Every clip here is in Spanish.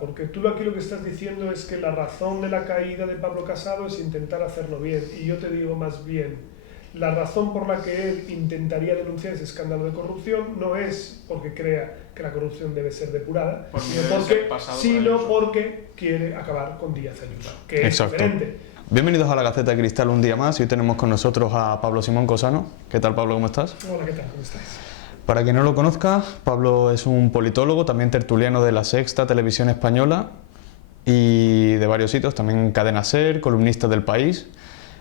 Porque tú aquí lo que estás diciendo es que la razón de la caída de Pablo Casado es intentar hacerlo bien, y yo te digo más bien, la razón por la que él intentaría denunciar ese escándalo de corrupción no es porque crea que la corrupción debe ser depurada, sino porque quiere acabar con Díaz Ayuso, que es diferente. Bienvenidos a la Gaceta de Cristal un día más, y hoy tenemos con nosotros a Pablo Simón Cosano. ¿Qué tal, Pablo? ¿Cómo estás? Hola, ¿qué tal? ¿Cómo estás? Para quien no lo conozca, Pablo es un politólogo, también tertuliano de La Sexta, Televisión Española, y de varios sitios, también Cadena SER, columnista del País.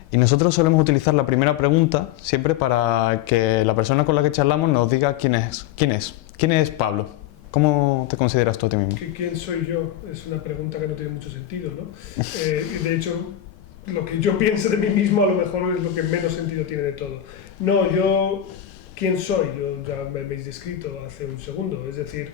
Y nosotros solemos utilizar la primera pregunta siempre para que la persona con la que charlamos nos diga quién es Pablo. ¿Cómo te consideras tú a ti mismo? ¿Quién soy yo? Es una pregunta que no tiene mucho sentido, ¿no? Y de hecho, lo que yo pienso de mí mismo a lo mejor es lo que menos sentido tiene de todo. No, yo... ¿Quién soy? Yo ya me habéis descrito hace un segundo, es decir,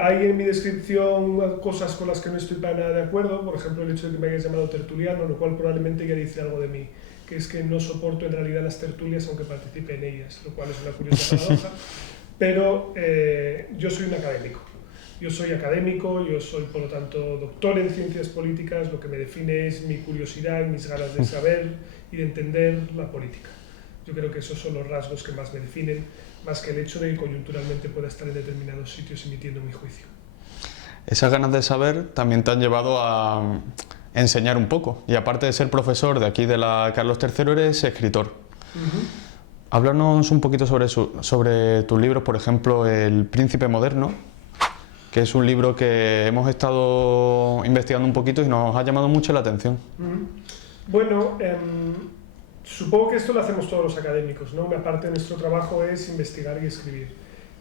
hay en mi descripción cosas con las que no estoy para nada de acuerdo, por ejemplo el hecho de que me hayas llamado tertuliano, lo cual probablemente ya dice algo de mí, que es que no soporto en realidad las tertulias aunque participe en ellas, lo cual es una curiosa paradoja, pero yo soy un académico. Yo soy académico, yo soy por lo tanto doctor en ciencias políticas, lo que me define es mi curiosidad y mis ganas de saber y de entender la política. Yo creo que esos son los rasgos que más me definen, más que el hecho de que coyunturalmente pueda estar en determinados sitios emitiendo mi juicio. Esas ganas de saber también te han llevado a enseñar un poco, y aparte de ser profesor de aquí de la Carlos III, eres escritor. Háblanos un poquito sobre tus libros, por ejemplo, El Príncipe Moderno, que es un libro que hemos estado investigando un poquito y nos ha llamado mucho la atención. Bueno, supongo que esto lo hacemos todos los académicos, ¿no? Una parte de nuestro trabajo es investigar y escribir,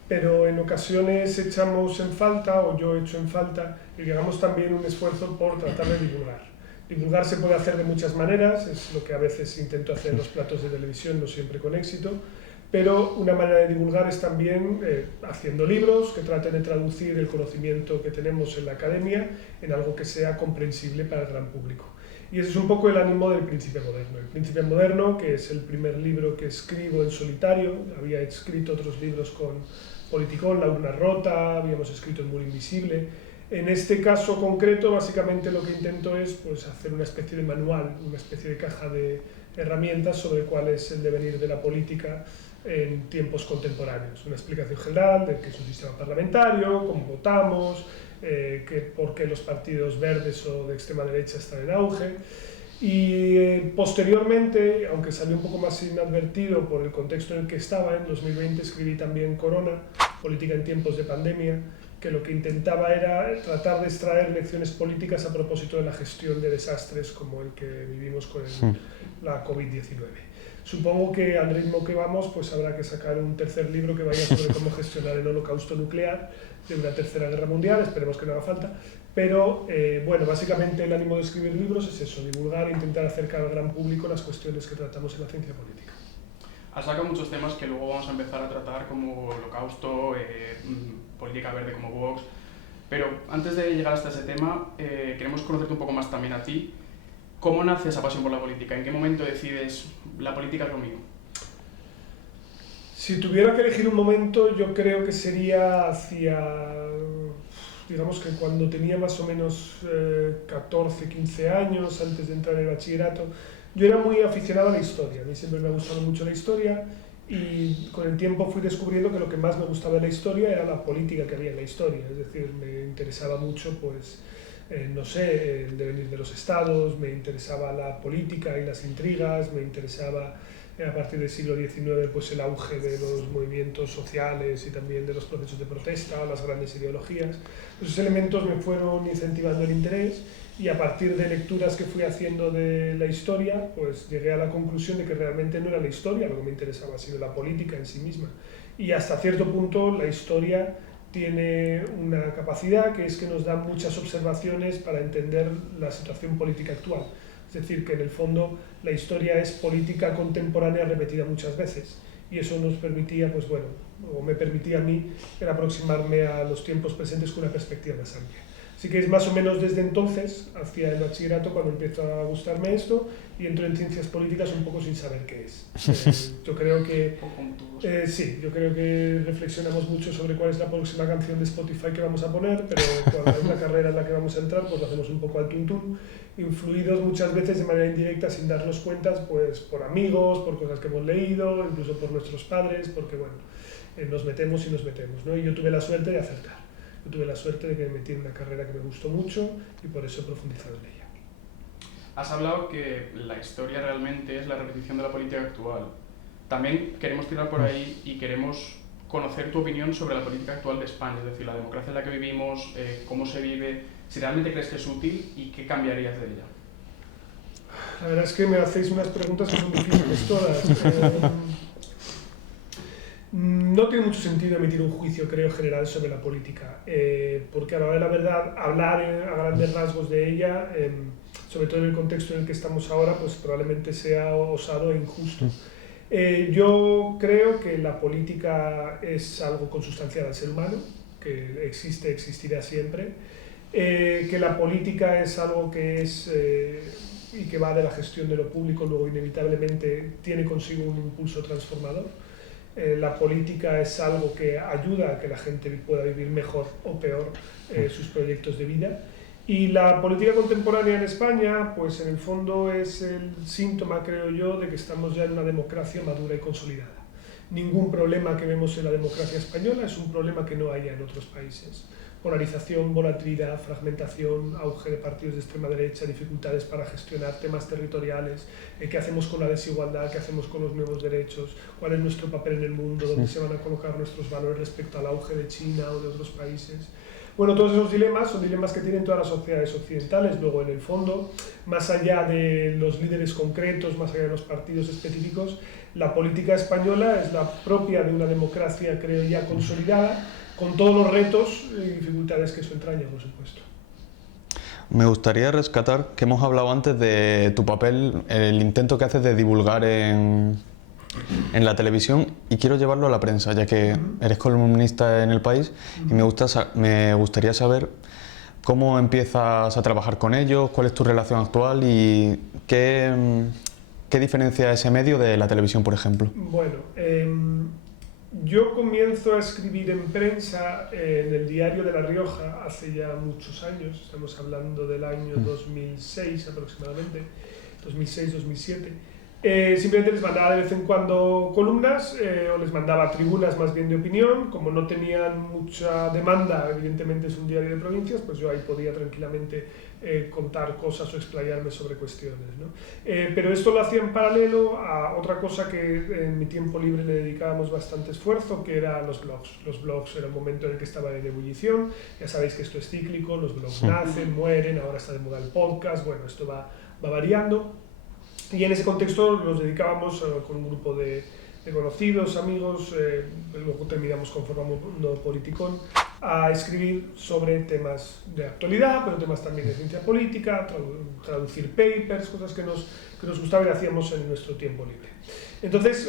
pero en ocasiones echamos en falta, o yo echo en falta, y digamos también un esfuerzo por tratar de divulgar. Divulgar se puede hacer de muchas maneras, es lo que a veces intento hacer en los platos de televisión, no siempre con éxito, pero una manera de divulgar es también haciendo libros que traten de traducir el conocimiento que tenemos en la academia en algo que sea comprensible para el gran público. Y ese es un poco el ánimo del Príncipe Moderno. El Príncipe Moderno, que es el primer libro que escribo en solitario, había escrito otros libros con Politicón, La Urna Rota, habíamos escrito El Muro Invisible. En este caso concreto, básicamente lo que intento es pues, hacer una especie de manual, una especie de caja de herramientas sobre cuál es el devenir de la política en tiempos contemporáneos. Una explicación general de qué es un sistema parlamentario, cómo votamos, por qué los partidos verdes o de extrema derecha están en auge. Y posteriormente, aunque salió un poco más inadvertido por el contexto en el que estaba, en 2020 escribí también Corona, Política en tiempos de pandemia, que lo que intentaba era tratar de extraer lecciones políticas a propósito de la gestión de desastres como el que vivimos con la COVID-19. Supongo que al ritmo que vamos pues habrá que sacar un tercer libro que vaya sobre cómo gestionar el holocausto nuclear de una tercera guerra mundial, esperemos que no haga falta, pero bueno, básicamente el ánimo de escribir libros es eso, divulgar e intentar acercar al gran público las cuestiones que tratamos en la ciencia política. Has sacado muchos temas que luego vamos a empezar a tratar como holocausto, política verde como Vox, pero antes de llegar hasta ese tema queremos conocerte un poco más también a ti. ¿Cómo nace esa pasión por la política? ¿En qué momento decides la política es lo mío? Si tuviera que elegir un momento, yo creo que sería hacia, digamos que cuando tenía más o menos 14, 15 años, antes de entrar en el bachillerato. Yo era muy aficionado a la historia, a mí siempre me ha gustado mucho la historia y con el tiempo fui descubriendo que lo que más me gustaba de la historia era la política que había en la historia, es decir, me interesaba mucho pues no sé, el devenir de los estados, me interesaba la política y las intrigas, me interesaba a partir del siglo XIX pues el auge de los movimientos sociales y también de los procesos de protesta, las grandes ideologías. Esos elementos me fueron incentivando el interés y a partir de lecturas que fui haciendo de la historia pues llegué a la conclusión de que realmente no era la historia lo que me interesaba, sino la política en sí misma. Y hasta cierto punto la historia tiene una capacidad que es que nos da muchas observaciones para entender la situación política actual. Es decir, que en el fondo la historia es política contemporánea repetida muchas veces y eso nos permitía, pues bueno, o me permitía a mí aproximarme a los tiempos presentes con una perspectiva más amplia. Así que es más o menos desde entonces, hacia el bachillerato, cuando empiezo a gustarme esto y entro en ciencias políticas un poco sin saber qué es. Yo creo que sí, yo creo que reflexionamos mucho sobre cuál es la próxima canción de Spotify que vamos a poner, pero cuando hay una carrera en la que vamos a entrar, pues lo hacemos un poco al tuntún, influidos muchas veces de manera indirecta sin darnos cuenta, pues por amigos, por cosas que hemos leído, incluso por nuestros padres, porque bueno, nos metemos y nos metemos, ¿no? Y yo tuve la suerte de acertar. Yo tuve la suerte de que me metí en una carrera que me gustó mucho y por eso he profundizado en ella. Has hablado que la historia realmente es la repetición de la política actual. También queremos tirar por ahí y queremos conocer tu opinión sobre la política actual de España, es decir, la democracia en la que vivimos, cómo se vive, si realmente crees que es útil y qué cambiarías de ella. La verdad es que me hacéis unas preguntas que son difíciles todas. No tiene mucho sentido emitir un juicio, creo, general sobre la política, porque a la hora de la verdad, hablar a grandes rasgos de ella, sobre todo en el contexto en el que estamos ahora, pues probablemente sea osado e injusto. Yo creo que la política es algo consustancial al ser humano, que existe, existirá siempre, que la política es algo que es y que va de la gestión de lo público, luego inevitablemente tiene consigo un impulso transformador. La política es algo que ayuda a que la gente pueda vivir mejor o peor sus proyectos de vida. Y la política contemporánea en España, pues en el fondo es el síntoma, creo yo, de que estamos ya en una democracia madura y consolidada. Ningún problema que vemos en la democracia española es un problema que no haya en otros países. Polarización, volatilidad, fragmentación, auge de partidos de extrema derecha, dificultades para gestionar temas territoriales, qué hacemos con la desigualdad, qué hacemos con los nuevos derechos, cuál es nuestro papel en el mundo, dónde se van a colocar nuestros valores respecto al auge de China o de otros países. Bueno, todos esos dilemas son dilemas que tienen todas las sociedades occidentales. Luego, en el fondo, más allá de los líderes concretos, más allá de los partidos específicos, la política española es la propia de una democracia, creo ya, consolidada, con todos los retos y dificultades que eso entraña, por supuesto. Me gustaría rescatar que hemos hablado antes de tu papel, el intento que haces de divulgar en la televisión, y quiero llevarlo a la prensa, ya que eres columnista en El País, y me gustaría saber cómo empiezas a trabajar con ellos, cuál es tu relación actual y qué diferencia ese medio de la televisión, por ejemplo. Bueno, yo comienzo a escribir en prensa en el Diario de La Rioja hace ya muchos años, estamos hablando del año 2006 aproximadamente, 2006-2007. Simplemente les mandaba de vez en cuando columnas o les mandaba tribunas más bien de opinión. Como no tenían mucha demanda, evidentemente es un diario de provincias, pues yo ahí podía tranquilamente contar cosas o explayarme sobre cuestiones, ¿no? Pero esto lo hacía en paralelo a otra cosa que en mi tiempo libre le dedicábamos bastante esfuerzo, que eran los blogs. Los blogs era un momento en el que estaban en ebullición, ya sabéis que esto es cíclico, los blogs nacen, mueren, ahora está de moda el podcast, bueno, esto va variando. Y en ese contexto nos dedicábamos con un grupo de conocidos, amigos, luego terminamos conformando Politicón, a escribir sobre temas de actualidad, pero temas también de ciencia política, traducir papers, cosas que nos gustaba y hacíamos en nuestro tiempo libre. Entonces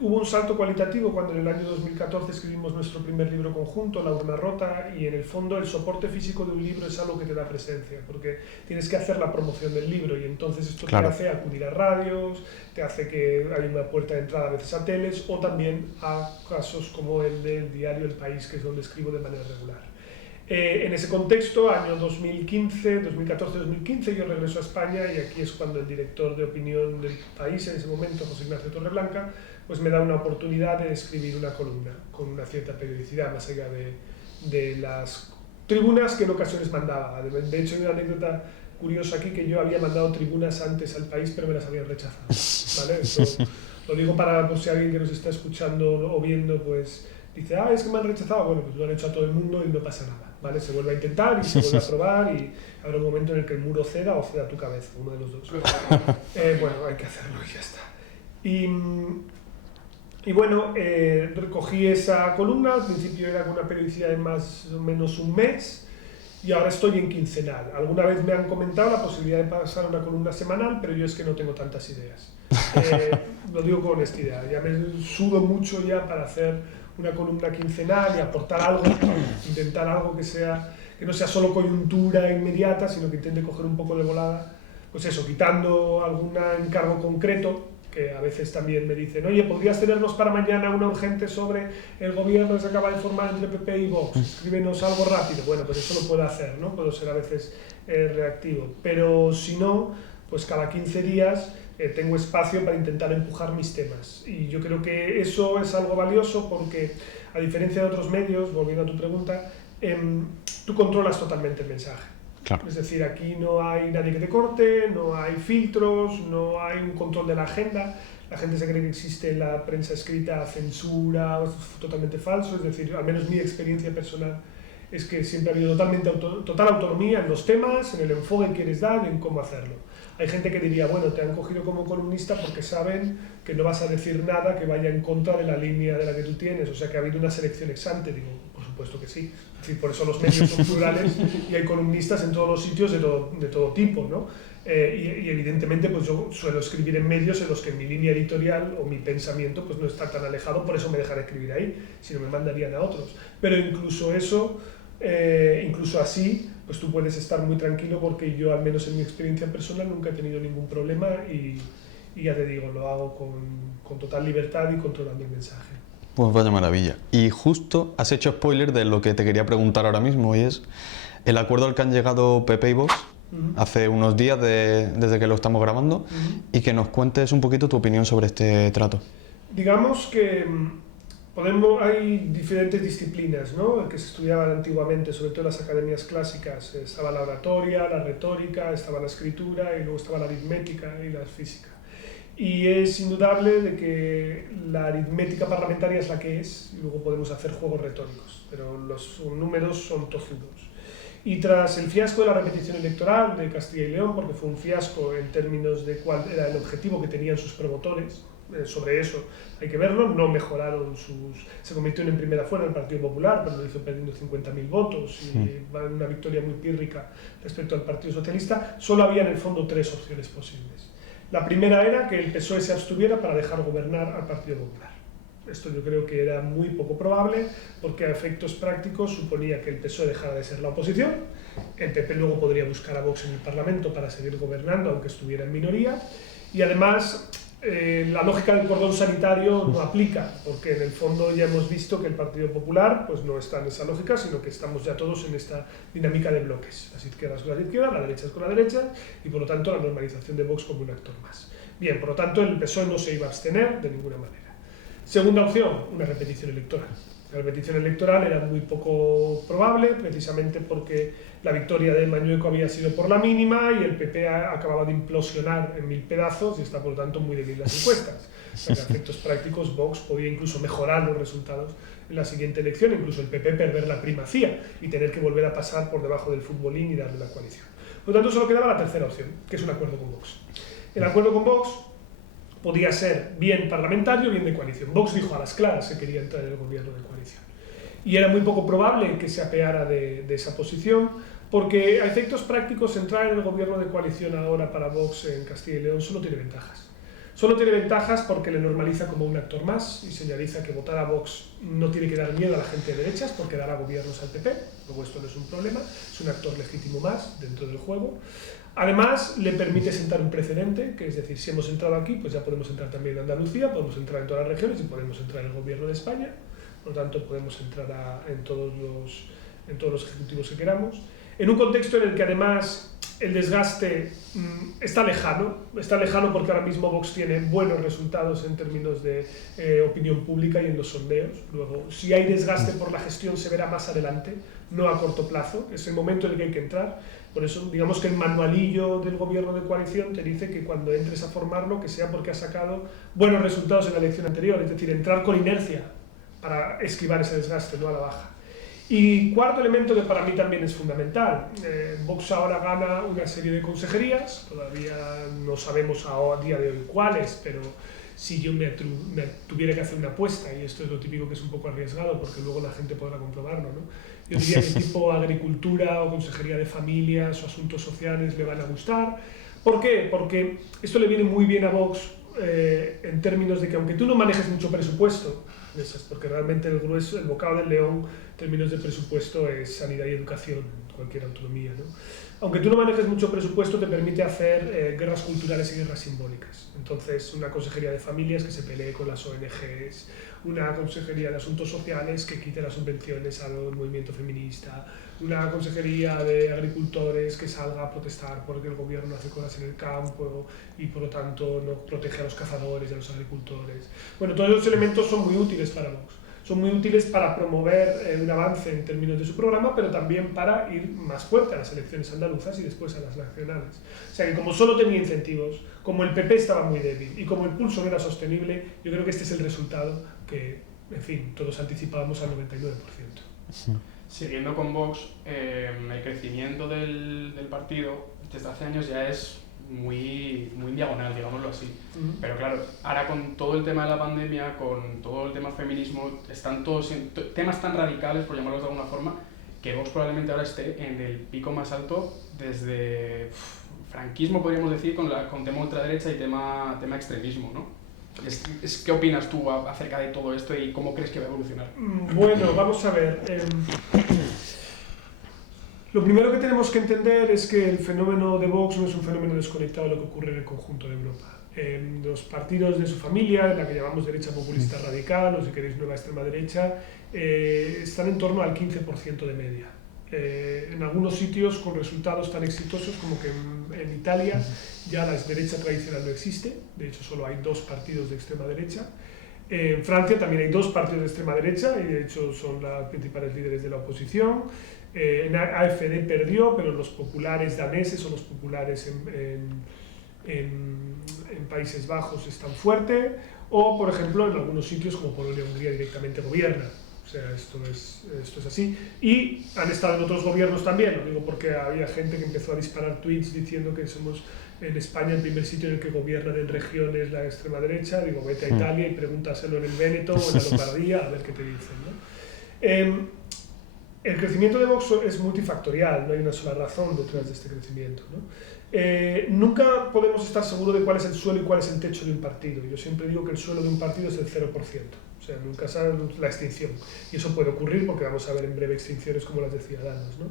hubo un salto cualitativo cuando en el año 2014 escribimos nuestro primer libro conjunto, La urna rota, y en el fondo el soporte físico de un libro es algo que te da presencia, porque tienes que hacer la promoción del libro y entonces esto te hace acudir a radios, te hace que haya una puerta de entrada a veces a teles o también a casos como el del diario El País, que es donde escribo de manera regular. En ese contexto, año 2014-2015, yo regreso a España y aquí es cuando el director de opinión del País, en ese momento, José Ignacio Torreblanca, pues me da una oportunidad de escribir una columna con una cierta periodicidad, más allá de las tribunas que en ocasiones mandaba. De hecho, hay una anécdota curiosa aquí, que yo había mandado tribunas antes al País, pero me las habían rechazado, ¿vale? Esto lo digo para por si alguien que nos está escuchando o viendo, pues dice, es que me han rechazado. Bueno, pues lo han hecho a todo el mundo y no pasa nada, ¿vale? Se vuelve a intentar y se vuelve a probar y habrá un momento en el que el muro ceda o ceda tu cabeza, uno de los dos. Bueno, hay que hacerlo y ya está. Y bueno, recogí esa columna, al principio era con una periodicidad de más o menos un mes y ahora estoy en quincenal. Alguna vez me han comentado la posibilidad de pasar a una columna semanal, pero yo es que no tengo tantas ideas. Lo digo con honestidad, ya me sudo mucho ya para hacer una columna quincenal y aportar algo, intentar algo que sea que no sea solo coyuntura inmediata, sino que intente coger un poco de volada, pues eso, quitando algún encargo concreto, que a veces también me dicen, oye, ¿podrías tenernos para mañana una urgente sobre el gobierno que se acaba de formar entre PP y Vox? Escríbenos algo rápido. Bueno, pues eso lo puedo hacer, ¿no? Puedo ser a veces reactivo, pero si no, pues cada 15 días tengo espacio para intentar empujar mis temas. Y yo creo que eso es algo valioso porque, a diferencia de otros medios, volviendo a tu pregunta, tú controlas totalmente el mensaje. Claro. Es decir, aquí no hay nadie que te corte, no hay filtros, no hay un control de la agenda. La gente se cree que existe en la prensa escrita censura, es totalmente falso. Es decir, al menos mi experiencia personal es que siempre ha habido total autonomía en los temas, en el enfoque que quieres dar y en cómo hacerlo. Hay gente que diría, bueno, te han cogido como columnista porque saben que no vas a decir nada que vaya en contra de la línea de la que tú tienes, o sea que ha habido una selección ex ante. Digo, por supuesto que sí. Es decir, por eso los medios son plurales y hay columnistas en todos los sitios de todo tipo, ¿no? Y evidentemente pues yo suelo escribir en medios en los que mi línea editorial o mi pensamiento pues no está tan alejado, por eso me dejan escribir ahí, si no me mandarían a otros. Pero incluso eso, incluso así, pues tú puedes estar muy tranquilo porque yo, al menos en mi experiencia personal, nunca he tenido ningún problema y ya te digo, lo hago con total libertad y controlando el mensaje. Pues vaya maravilla. Y justo has hecho spoiler de lo que te quería preguntar ahora mismo, y es el acuerdo al que han llegado PP y Vox hace unos días desde que lo estamos grabando, y que nos cuentes un poquito tu opinión sobre este trato. Digamos que hay diferentes disciplinas, ¿no?, que se estudiaban antiguamente, sobre todo en las academias clásicas. Estaba la oratoria, la retórica, estaba la escritura y luego estaba la aritmética y la física. Y es indudable de que la aritmética parlamentaria es la que es, y luego podemos hacer juegos retóricos, pero los números son tozudos. Y tras el fiasco de la repetición electoral de Castilla y León, porque fue un fiasco en términos de cuál era el objetivo que tenían sus promotores, sobre eso hay que verlo, no mejoraron se convirtió en primera fuerza el Partido Popular, pero lo hizo perdiendo 50.000 votos y va en una victoria muy pírrica respecto al Partido Socialista. Solo había en el fondo tres opciones posibles. La primera era que el PSOE se abstuviera para dejar gobernar al Partido Popular. Esto yo creo que era muy poco probable, porque a efectos prácticos suponía que el PSOE dejara de ser la oposición, el PP luego podría buscar a Vox en el Parlamento para seguir gobernando, aunque estuviera en minoría, y además la lógica del cordón sanitario no aplica, porque en el fondo ya hemos visto que el Partido Popular pues no está en esa lógica, sino que estamos ya todos en esta dinámica de bloques. Las izquierdas con las izquierdas, la derecha con la derecha, y por lo tanto la normalización de Vox como un actor más. Bien, por lo tanto el PSOE no se iba a abstener de ninguna manera. Segunda opción, una repetición electoral. La repetición electoral era muy poco probable, precisamente porque la victoria de Mañueco había sido por la mínima y el PP acababa de implosionar en 1000 pedazos y está por lo tanto muy débil las encuestas. Para efectos prácticos, Vox podía incluso mejorar los resultados en la siguiente elección, incluso el PP perder la primacía y tener que volver a pasar por debajo del futbolín y darle la coalición. Por lo tanto, solo quedaba la tercera opción, que es un acuerdo con Vox. El acuerdo con Vox podía ser bien parlamentario, bien de coalición. Vox dijo a las claras que quería entrar en el gobierno de coalición. Y era muy poco probable que se apeara de esa posición, porque a efectos prácticos entrar en el gobierno de coalición ahora para Vox en Castilla y León solo tiene ventajas. Solo tiene ventajas porque le normaliza como un actor más y señaliza que votar a Vox no tiene que dar miedo a la gente de derechas porque dará gobiernos al PP, luego esto no es un problema, es un actor legítimo más dentro del juego. Además, le permite sentar un precedente, que es decir, si hemos entrado aquí, pues ya podemos entrar también en Andalucía, podemos entrar en todas las regiones y podemos entrar en el gobierno de España, por lo tanto podemos entrar en todos los ejecutivos que queramos. En un contexto en el que además el desgaste está lejano porque ahora mismo Vox tiene buenos resultados en términos de opinión pública y en los sondeos. Luego, si hay desgaste por la gestión se verá más adelante, no a corto plazo, es el momento en el que hay que entrar. Por eso, digamos que el manualillo del gobierno de coalición te dice que cuando entres a formarlo, que sea porque has sacado buenos resultados en la elección anterior, es decir, entrar con inercia para esquivar ese desgaste, no a la baja. Y cuarto elemento que para mí también es fundamental, Vox ahora gana una serie de consejerías, todavía no sabemos a día de hoy cuáles, pero si yo me tuviera que hacer una apuesta, y esto es lo típico que es un poco arriesgado porque luego la gente podrá comprobarlo, ¿no? Yo diría que tipo agricultura o consejería de familias o asuntos sociales le van a gustar. ¿Por qué? Porque esto le viene muy bien a Vox en términos de que aunque tú no manejes mucho presupuesto, porque realmente el bocado del león en términos de presupuesto es sanidad y educación, cualquier autonomía, ¿no? Aunque tú no manejes mucho presupuesto, te permite hacer guerras culturales y guerras simbólicas. Entonces, una consejería de familias que se pelee con las ONGs, una consejería de asuntos sociales que quite las subvenciones al movimiento feminista, una consejería de agricultores que salga a protestar porque el gobierno hace cosas en el campo y por lo tanto no protege a los cazadores y a los agricultores. Bueno, todos esos elementos son muy útiles para Vox. Son muy útiles para promover un avance en términos de su programa, pero también para ir más fuerte a las elecciones andaluzas y después a las nacionales. O sea que como solo tenía incentivos, como el PP estaba muy débil y como el pulso no era sostenible, yo creo que este es el resultado que, en fin, todos anticipábamos al 99%. Siguiendo con Vox, el crecimiento del partido desde hace años ya es muy diagonal, digámoslo así. Pero claro, ahora con todo el tema de la pandemia, con todo el tema feminismo, están todos temas tan radicales, por llamarlos de alguna forma, que Vox probablemente ahora esté en el pico más alto desde franquismo, podríamos decir, con tema ultraderecha y tema extremismo, ¿no? ¿Qué opinas tú acerca de todo esto y cómo crees que va a evolucionar? Bueno, vamos a ver. Lo primero que tenemos que entender es que el fenómeno de Vox no es un fenómeno desconectado de lo que ocurre en el conjunto de Europa. Los partidos de su familia, la que llamamos derecha populista radical, o si queréis nueva extrema derecha, están en torno al 15% de media. En algunos sitios con resultados tan exitosos como que en Italia ya la derecha tradicional no existe, de hecho solo hay 2 partidos de extrema derecha. En Francia también hay 2 partidos de extrema derecha y de hecho son los principales líderes de la oposición. En AfD perdió, pero los populares daneses o los populares en Países Bajos están fuertes, o por ejemplo en algunos sitios como Polonia y Hungría directamente gobierna. O sea, esto es así. Y han estado en otros gobiernos también, lo digo porque había gente que empezó a disparar tweets diciendo que somos en España el primer sitio en el que gobiernan en regiones la extrema derecha. Digo, vete a Italia y pregúntaselo en el Véneto o en la Lombardía a ver qué te dicen, ¿no? El crecimiento de Vox es multifactorial, no hay una sola razón detrás de este crecimiento, ¿no? Nunca podemos estar seguros de cuál es el suelo y cuál es el techo de un partido. Yo siempre digo que el suelo de un partido es el 0%, o sea, nunca sabes la extinción. Y eso puede ocurrir porque vamos a ver en breve extinciones como las de Ciudadanos, ¿no?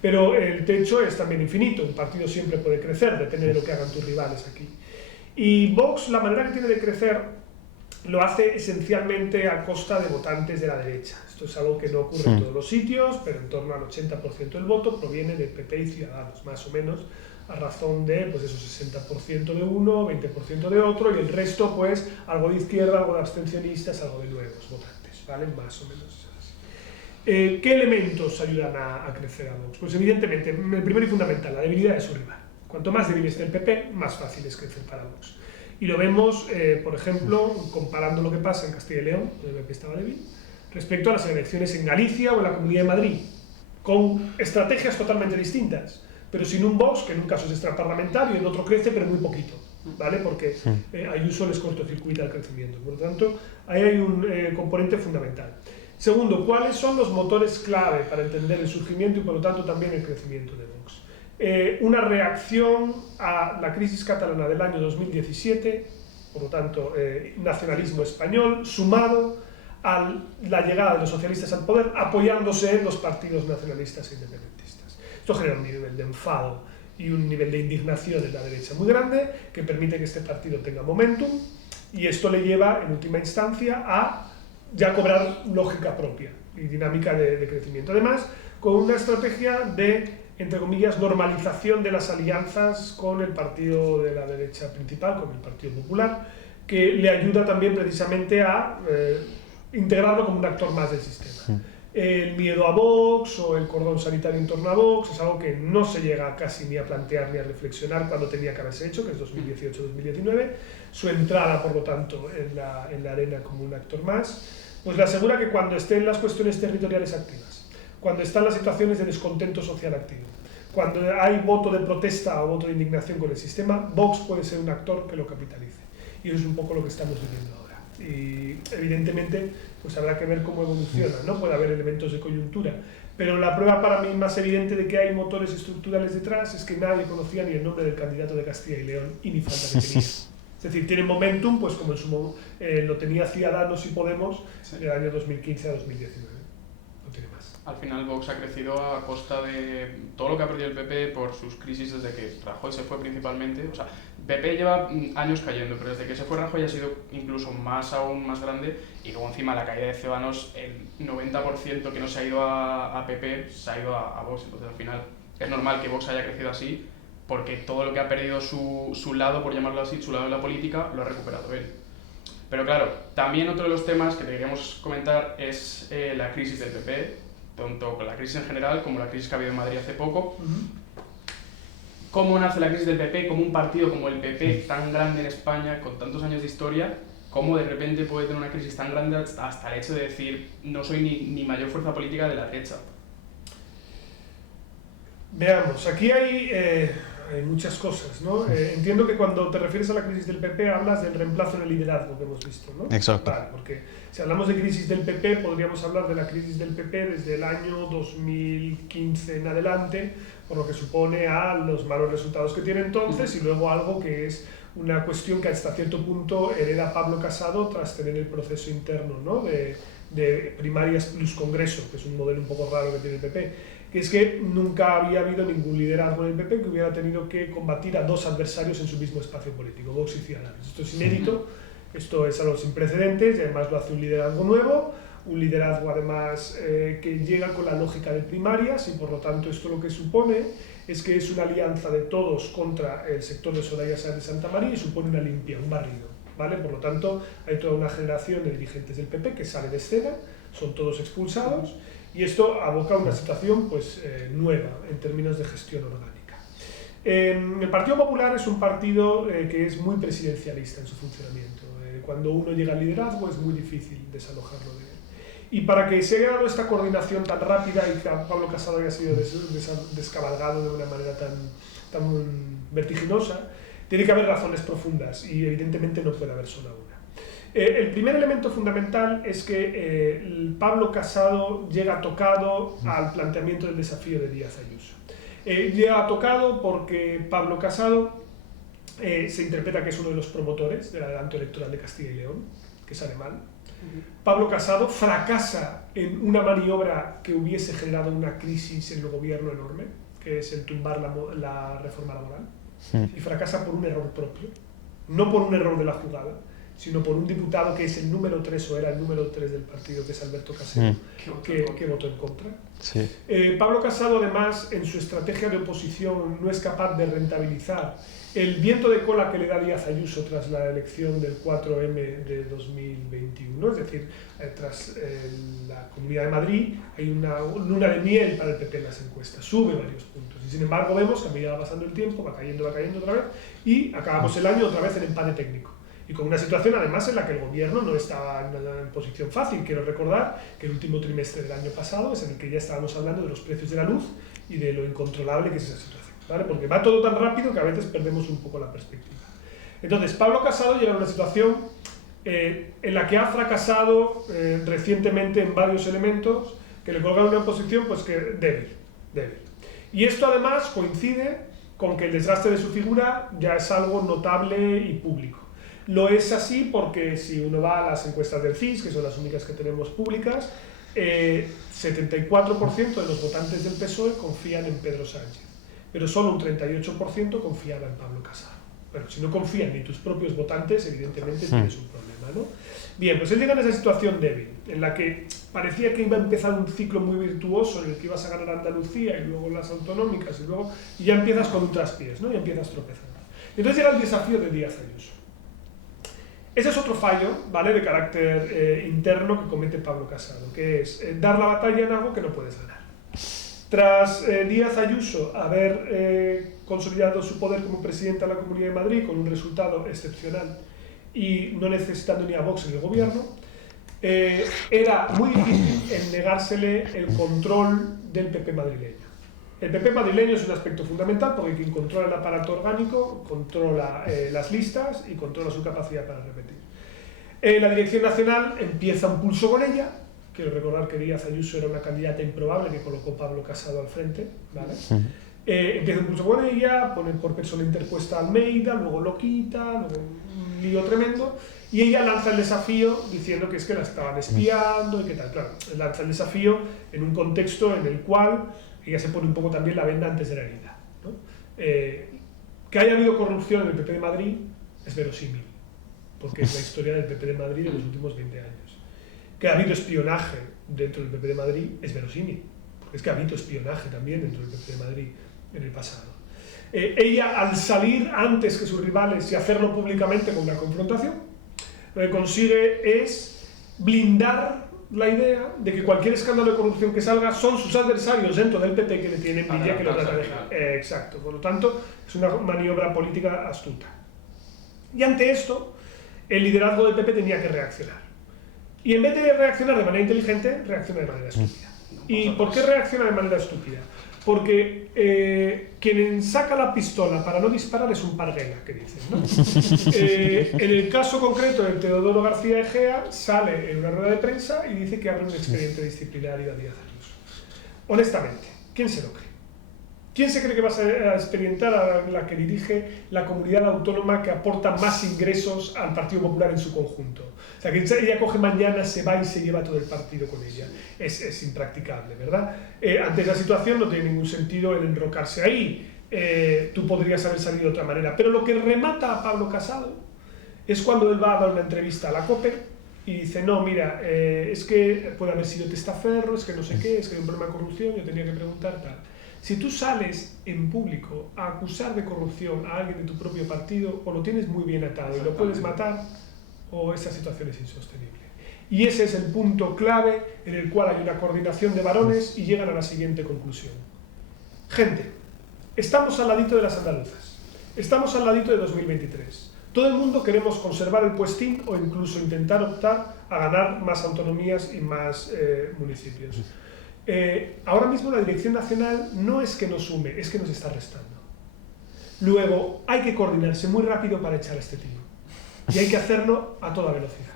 Pero el techo es también infinito, un partido siempre puede crecer, depende de lo que hagan tus rivales aquí. Y Vox, la manera que tiene de crecer, lo hace esencialmente a costa de votantes de la derecha. Esto es algo que no ocurre en todos los sitios, pero en torno al 80% del voto proviene del PP y Ciudadanos, más o menos, a razón de pues esos 60% de uno, 20% de otro, y el resto, pues, algo de izquierda, algo de abstencionistas, algo de nuevos votantes, ¿vale? Más o menos así. ¿Qué elementos ayudan a crecer a Vox? Pues evidentemente, el primero y fundamental, la debilidad de su rival. Cuanto más débil esté el PP, más fácil es crecer para Vox. Y lo vemos, por ejemplo, comparando lo que pasa en Castilla y León, donde el PP estaba débil, respecto a las elecciones en Galicia o en la Comunidad de Madrid, con estrategias totalmente distintas, pero sin un Vox, que en un caso es extraparlamentario y en otro crece, pero muy poquito, ¿vale? Porque Ayuso les cortocircuita el crecimiento. Por lo tanto, ahí hay un componente fundamental. Segundo, ¿cuáles son los motores clave para entender el surgimiento y por lo tanto también el crecimiento de Vox? Una reacción a la crisis catalana del año 2017, por lo tanto, nacionalismo español, sumado a la llegada de los socialistas al poder, apoyándose en los partidos nacionalistas e independentistas. Esto genera un nivel de enfado y un nivel de indignación en la derecha muy grande, que permite que este partido tenga momentum, y esto le lleva, en última instancia, a ya cobrar lógica propia y dinámica de crecimiento. Además, con una estrategia de, entre comillas, normalización de las alianzas con el partido de la derecha principal, con el Partido Popular, que le ayuda también precisamente a integrarlo como un actor más del sistema. El miedo a Vox o el cordón sanitario en torno a Vox es algo que no se llega casi ni a plantear ni a reflexionar cuando tenía que haberse hecho, que es 2018-2019. Su entrada, por lo tanto, en la arena como un actor más, pues le asegura que cuando estén las cuestiones territoriales activas, cuando están las situaciones de descontento social activo, cuando hay voto de protesta o voto de indignación con el sistema, Vox puede ser un actor que lo capitalice. Y eso es un poco lo que estamos viviendo ahora. Y evidentemente pues habrá que ver cómo evoluciona, ¿no? Puede haber elementos de coyuntura, pero la prueba para mí más evidente de que hay motores estructurales detrás es que nadie conocía ni el nombre del candidato de Castilla y León y ni falta que tenía. Es decir, tiene momentum, pues como en su lo tenía Ciudadanos y Podemos del año 2015 a 2019. No tiene más. Al final Vox ha crecido a costa de todo lo que ha perdido el PP por sus crisis desde que Rajoy se fue principalmente. O sea, PP lleva años cayendo, pero desde que se fue Rajoy ha sido incluso aún más grande. Y luego encima la caída de Ciudadanos, el 90% que no se ha ido a PP se ha ido a Vox. Entonces al final es normal que Vox haya crecido así, porque todo lo que ha perdido su lado, por llamarlo así, su lado de la política, lo ha recuperado él. Pero claro, también otro de los temas que te queríamos comentar es la crisis del PP, tanto con la crisis en general como la crisis que ha habido en Madrid hace poco. ¿Cómo nace la crisis del PP? ¿Cómo un partido como el PP, tan grande en España, con tantos años de historia, cómo de repente puede tener una crisis tan grande hasta el hecho de decir no soy ni mayor fuerza política de la derecha? Veamos, aquí hay muchas cosas, ¿no? Entiendo que cuando te refieres a la crisis del PP hablas del reemplazo en el liderazgo que hemos visto, ¿no? Exacto. Vale, porque si hablamos de crisis del PP, podríamos hablar de la crisis del PP desde el año 2015 en adelante, por lo que supone a los malos resultados que tiene entonces, y luego algo que es una cuestión que hasta cierto punto hereda Pablo Casado tras tener el proceso interno, ¿no? de primarias plus congreso, que es un modelo un poco raro que tiene el PP, que es que nunca había habido ningún liderazgo en el PP que hubiera tenido que combatir a dos adversarios en su mismo espacio político, Vox y Ciudadanos. Esto es inédito, esto es algo sin precedentes, y además lo hace un liderazgo nuevo, un liderazgo además que llega con la lógica de primarias, y por lo tanto esto lo que supone es que es una alianza de todos contra el sector de Soraya Sáenz de Santamaría y supone una limpia, un barrido, ¿vale? Por lo tanto hay toda una generación de dirigentes del PP que sale de escena, son todos expulsados, y esto aboca a una situación pues, nueva en términos de gestión orgánica. El Partido Popular es un partido que es muy presidencialista en su funcionamiento. Cuando uno llega al liderazgo es muy difícil desalojarlo de él. Y para que se haya dado esta coordinación tan rápida y que Pablo Casado haya sido descabalgado de una manera tan vertiginosa, tiene que haber razones profundas y evidentemente no puede haber solo una. El primer elemento fundamental es que Pablo Casado llega tocado al planteamiento del desafío de Díaz Ayuso. Llega tocado porque Pablo Casado se interpreta que es uno de los promotores del adelanto electoral de Castilla y León, que sale mal. Pablo Casado fracasa en una maniobra que hubiese generado una crisis en el gobierno enorme, que es el tumbar la reforma laboral, y fracasa por un error propio, no por un error de la jugada, sino por un diputado que es el número 3 o era el número 3 del partido, que es Alberto Casero, que votó en contra. Sí. Pablo Casado, además, en su estrategia de oposición no es capaz de rentabilizar el viento de cola que le da Díaz Ayuso tras la elección del 4M de 2021, es decir, tras la Comunidad de Madrid hay una luna de miel para el PP en las encuestas, sube varios puntos, y sin embargo vemos que a medida va pasando el tiempo, va cayendo otra vez, y acabamos el año otra vez en empate técnico. Y con una situación además en la que el gobierno no estaba en posición fácil. Quiero recordar que el último trimestre del año pasado es en el que ya estábamos hablando de los precios de la luz y de lo incontrolable que es esa situación, ¿vale? Porque va todo tan rápido que a veces perdemos un poco la perspectiva. Entonces, Pablo Casado llega a una situación en la que ha fracasado recientemente en varios elementos que le colocan en una posición pues, que débil. Y esto además coincide con que el desgaste de su figura ya es algo notable y público. Lo es así porque si uno va a las encuestas del CIS, que son las únicas que tenemos públicas, 74% de los votantes del PSOE confían en Pedro Sánchez, pero solo un 38% confiaba en Pablo Casado. Bueno, si no confían ni tus propios votantes, evidentemente tienes un problema, ¿no? Bien, pues él llega en esa situación débil, en la que parecía que iba a empezar un ciclo muy virtuoso en el que ibas a ganar Andalucía y luego las autonómicas y ya empiezas con un traspiés, ¿no? Y empiezas tropezando. Entonces llega el desafío de Díaz Ayuso. Ese es otro fallo, ¿vale?, de carácter interno que comete Pablo Casado, que es dar la batalla en algo que no puedes ganar. Tras Díaz Ayuso haber consolidado su poder como presidenta de la Comunidad de Madrid con un resultado excepcional y no necesitando ni a Vox en el gobierno, era muy difícil ennegársele el control del PP madrileño. El PP madrileño es un aspecto fundamental porque quien controla el aparato orgánico controla las listas y controla su capacidad para repetir. La Dirección Nacional empieza un pulso con ella. Quiero recordar que Díaz Ayuso era una candidata improbable que colocó Pablo Casado al frente, ¿vale? Empieza un pulso con ella, pone por persona interpuesta a Almeida, luego lo quita, luego lío tremendo, y ella lanza el desafío diciendo que es que la estaban espiando y que tal. Claro, lanza el desafío en un contexto en el cual ella se pone un poco también la venda antes de la herida, ¿no? Que haya habido corrupción en el PP de Madrid es verosímil, porque es la historia del PP de Madrid de los últimos 20 años. Que ha habido espionaje dentro del PP de Madrid es verosímil, porque es que ha habido espionaje también dentro del PP de Madrid en el pasado. Ella, al salir antes que sus rivales y hacerlo públicamente con una confrontación, lo que consigue es blindar la idea de que cualquier escándalo de corrupción que salga son sus adversarios dentro del PP que le tienen envidia, que lo tratan de dejar. Exacto, por lo tanto, es una maniobra política astuta. Y ante esto, el liderazgo del PP tenía que reaccionar. Y en vez de reaccionar de manera inteligente, reacciona de manera estúpida. ¿Y por qué reacciona de manera estúpida? Porque quien saca la pistola para no disparar es un parguela, que dicen, ¿no? En el caso concreto de Teodoro García Egea, sale en una rueda de prensa y dice que abre un expediente disciplinario a Díaz Ayuso. Honestamente, ¿quién se lo cree? ¿Quién se cree que va a experimentar a la que dirige la comunidad autónoma que aporta más ingresos al Partido Popular en su conjunto? O sea, que ella coge mañana, se va y se lleva todo el partido con ella. Es impracticable, ¿verdad? Ante esa situación no tiene ningún sentido el enrocarse ahí. Tú podrías haber salido de otra manera. Pero lo que remata a Pablo Casado es cuando él va a dar una entrevista a la COPE y dice, no, mira, es que puede haber sido testaferro, es que no sé qué, es que hay un problema de corrupción, yo tenía que preguntar tal. Si tú sales en público a acusar de corrupción a alguien de tu propio partido, o lo tienes muy bien atado y lo puedes matar, o esa situación es insostenible. Y ese es el punto clave en el cual hay una coordinación de varones y llegan a la siguiente conclusión. Gente, estamos al ladito de las andaluzas, estamos al ladito de 2023. Todo el mundo queremos conservar el puestín o incluso intentar optar a ganar más autonomías y más municipios. Ahora mismo la Dirección Nacional no es que nos sume, es que nos está restando. Luego hay que coordinarse muy rápido para echar a este tío. Y hay que hacerlo a toda velocidad.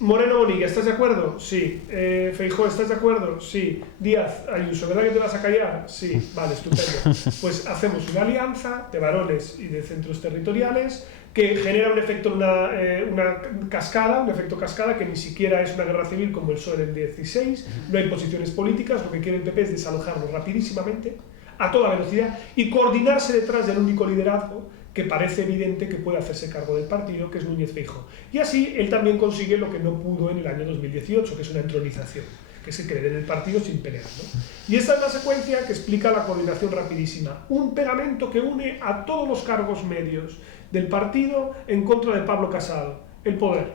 Moreno Bonilla, ¿estás de acuerdo? Sí. Feijóo, ¿estás de acuerdo? Sí. Díaz Ayuso, ¿verdad que te vas a callar? Sí. Vale, estupendo. Pues hacemos una alianza de varones y de centros territoriales que genera un efecto, una cascada, un efecto cascada que ni siquiera es una guerra civil como el PSOE en el 16, no hay posiciones políticas, lo que quiere el PP es desalojarlo rapidísimamente, a toda velocidad, y coordinarse detrás del único liderazgo que parece evidente que puede hacerse cargo del partido, que es Núñez Feijóo. Y así él también consigue lo que no pudo en el año 2018, que es una entronización, que es creer en el partido sin pelear, ¿no? Y esta es la secuencia que explica la coordinación rapidísima. Un pegamento que une a todos los cargos medios del partido en contra de Pablo Casado. El poder.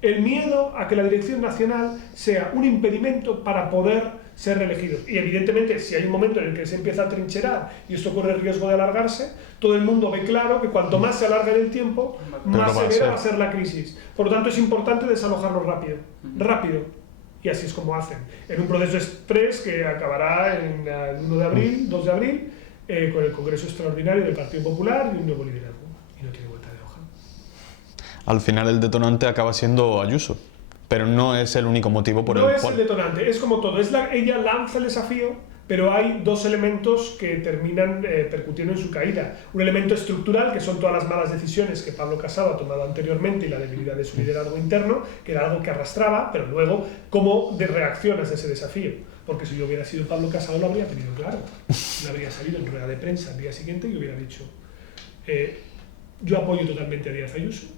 El miedo a que la Dirección Nacional sea un impedimento para poder ser reelegidos. Y evidentemente, si hay un momento en el que se empieza a trincherar y esto corre el riesgo de alargarse, todo el mundo ve claro que cuanto más se alargue en el tiempo, más severa va a ser la crisis. Por lo tanto, es importante desalojarlo rápido. Rápido. Y así es como hacen. En un proceso express que acabará en el 1 de abril, 2 de abril, con el Congreso Extraordinario del Partido Popular y un nuevo liderazgo. Y no tiene vuelta de hoja. Al final el detonante acaba siendo Ayuso, pero no es el único motivo por el cual... No es el detonante, es como todo. Ella lanza el desafío, pero hay dos elementos que terminan percutiendo en su caída. Un elemento estructural, que son todas las malas decisiones que Pablo Casado ha tomado anteriormente y la debilidad de su liderazgo interno, que era algo que arrastraba, pero luego, ¿cómo reaccionas a ese desafío? Porque si yo hubiera sido Pablo Casado lo habría tenido claro. No habría salido en rueda de prensa el día siguiente y hubiera dicho yo apoyo totalmente a Díaz Ayuso,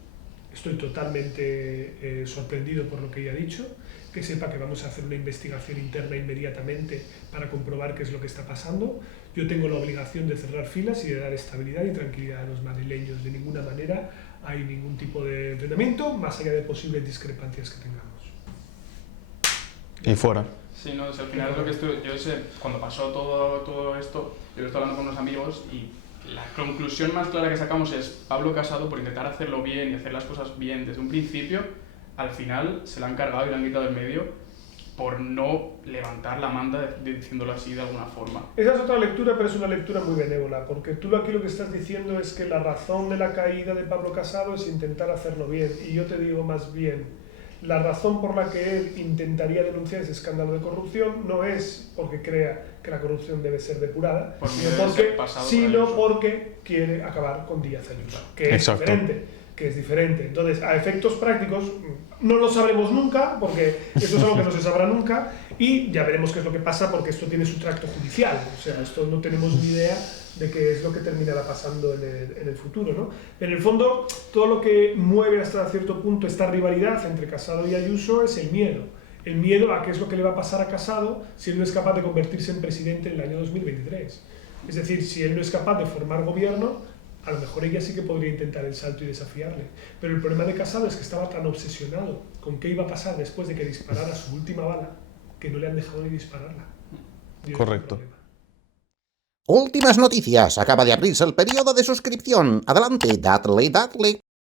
estoy totalmente sorprendido por lo que ella ha dicho, que sepa que vamos a hacer una investigación interna inmediatamente para comprobar qué es lo que está pasando. Yo tengo la obligación de cerrar filas y de dar estabilidad y tranquilidad a los madrileños. De ninguna manera hay ningún tipo de enfrentamiento, más allá de posibles discrepancias que tengamos. Y fuera. Sí, no, al final lo que yo sé, cuando pasó todo esto, yo lo estoy hablando con unos amigos y la conclusión más clara que sacamos es Pablo Casado, por intentar hacerlo bien y hacer las cosas bien desde un principio, al final se la han cargado y la han quitado del medio por no levantar la manta, diciéndolo así de alguna forma. Esa es otra lectura, pero es una lectura muy benévola, porque tú aquí lo que estás diciendo es que la razón de la caída de Pablo Casado es intentar hacerlo bien, y yo te digo más bien, la razón por la que él intentaría denunciar ese escándalo de corrupción no es porque crea que la corrupción debe ser depurada, sino porque quiere acabar con Díaz Ayuso, que es diferente. que es diferente. Entonces, a efectos prácticos, no lo sabremos nunca, porque esto es algo que no se sabrá nunca, y ya veremos qué es lo que pasa, porque esto tiene su tracto judicial. O sea, esto no tenemos ni idea de qué es lo que terminará pasando en el futuro, ¿no? Pero en el fondo, todo lo que mueve hasta cierto punto esta rivalidad entre Casado y Ayuso es el miedo. El miedo a qué es lo que le va a pasar a Casado si él no es capaz de convertirse en presidente en el año 2023. Es decir, si él no es capaz de formar gobierno, a lo mejor ella sí que podría intentar el salto y desafiarle. Pero el problema de Casado es que estaba tan obsesionado con qué iba a pasar después de que disparara su última bala, que no le han dejado ni dispararla. Correcto. Últimas noticias. Acaba de abrirse el periodo de suscripción. Adelante, dadle.